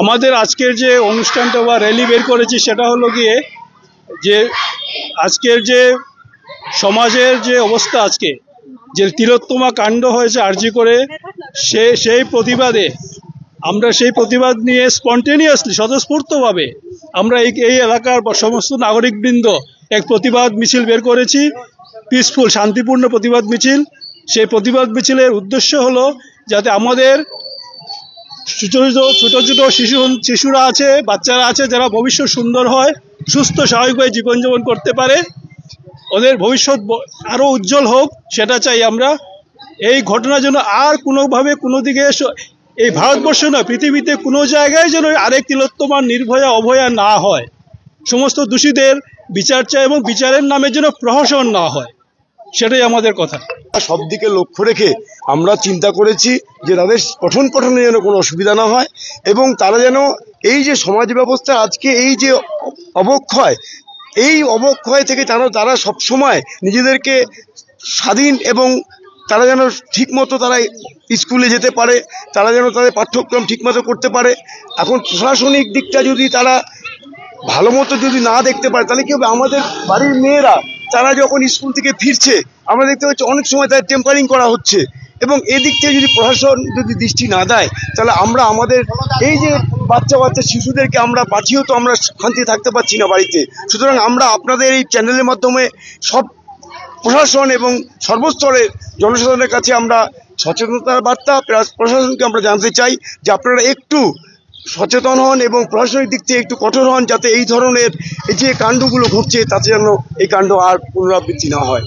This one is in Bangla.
আমাদের আজকের যে অনুষ্ঠানটা বা র্যালি বের করেছি সেটা হলো গিয়ে যে আজকের যে সমাজের যে অবস্থা, আজকে যে তিলোত্তমা কাণ্ড হয়েছে আরজি করে, সেই প্রতিবাদে আমরা সেই প্রতিবাদ নিয়ে স্পন্টেনিয়াসলি স্বতঃস্ফূর্তভাবে আমরা এই এলাকার সমস্ত নাগরিকবৃন্দ এক প্রতিবাদ মিছিল বের করেছি, পিসফুল শান্তিপূর্ণ প্রতিবাদ মিছিল। সেই প্রতিবাদ মিছিলের উদ্দেশ্য হলো যাতে আমাদের ছোট ছোট শিশুরা আছে, বাচ্চারা আছে, যারা ভবিষ্যৎ সুন্দর হয়, সুস্থ স্বাভাবিকভাবে জীবনযাপন করতে পারে, ওদের ভবিষ্যৎ আরও উজ্জ্বল হোক, সেটা চাই আমরা। এই ঘটনা যেন আর কোনোভাবে কোনো দিকে এই ভারতবর্ষ না, পৃথিবীতে কোনো জায়গায় যেন আরেক তিলোত্তমার নির্ভয়া অভয়া না হয়। সমস্ত দোষীদের বিচার চাই এবং বিচারের নামে যেন প্রহসন না হয়, সেটাই আমাদের কথা। সব দিকে লক্ষ্য রেখে আমরা চিন্তা করেছি যে তাদের পঠনে যেন কোনো অসুবিধা না হয় এবং তারা যেন এই যে সমাজ ব্যবস্থা আজকে এই যে অবক্ষয়, এই অবক্ষয় থেকে তারা সবসময় নিজেদেরকে স্বাধীন এবং তারা যেন ঠিকমতো তারা স্কুলে যেতে পারে, তারা যেন তাদের পাঠ্যক্রম ঠিকমতো করতে পারে। এখন প্রশাসনিক দিকটা যদি তারা ভালো মতো যদি না দেখতে পারে তাহলে কি হবে? আমাদের বাড়ির মেয়েরা তারা যখন স্কুল থেকে ফিরছে আমরা দেখতে পাচ্ছি অনেক সময় তাদের টেম্পারিং করা হচ্ছে এবং এদিক থেকে যদি প্রশাসন যদি দৃষ্টি না দেয় তাহলে আমরা আমাদের এই যে বাচ্চা শিশুদেরকে আমরা পাঠিয়েও তো আমরা শান্তি থাকতে পারছি না বাড়িতে। সুতরাং আমরা আপনাদের এই চ্যানেলের মাধ্যমে সব প্রশাসন এবং সর্বস্তরের জনসাধারণের কাছে আমরা সচেতনতার বার্তা প্রশাসনকে আমরা জানতে চাই যে আপনারা একটু সচেতন হন এবং প্রশাসনিক দিক থেকে একটু কঠোর হন, যাতে এই ধরনের এই যে কাণ্ডগুলো ঘটছে তাতে যেন এই কাণ্ড আর পুনরাবৃত্তি না হয়।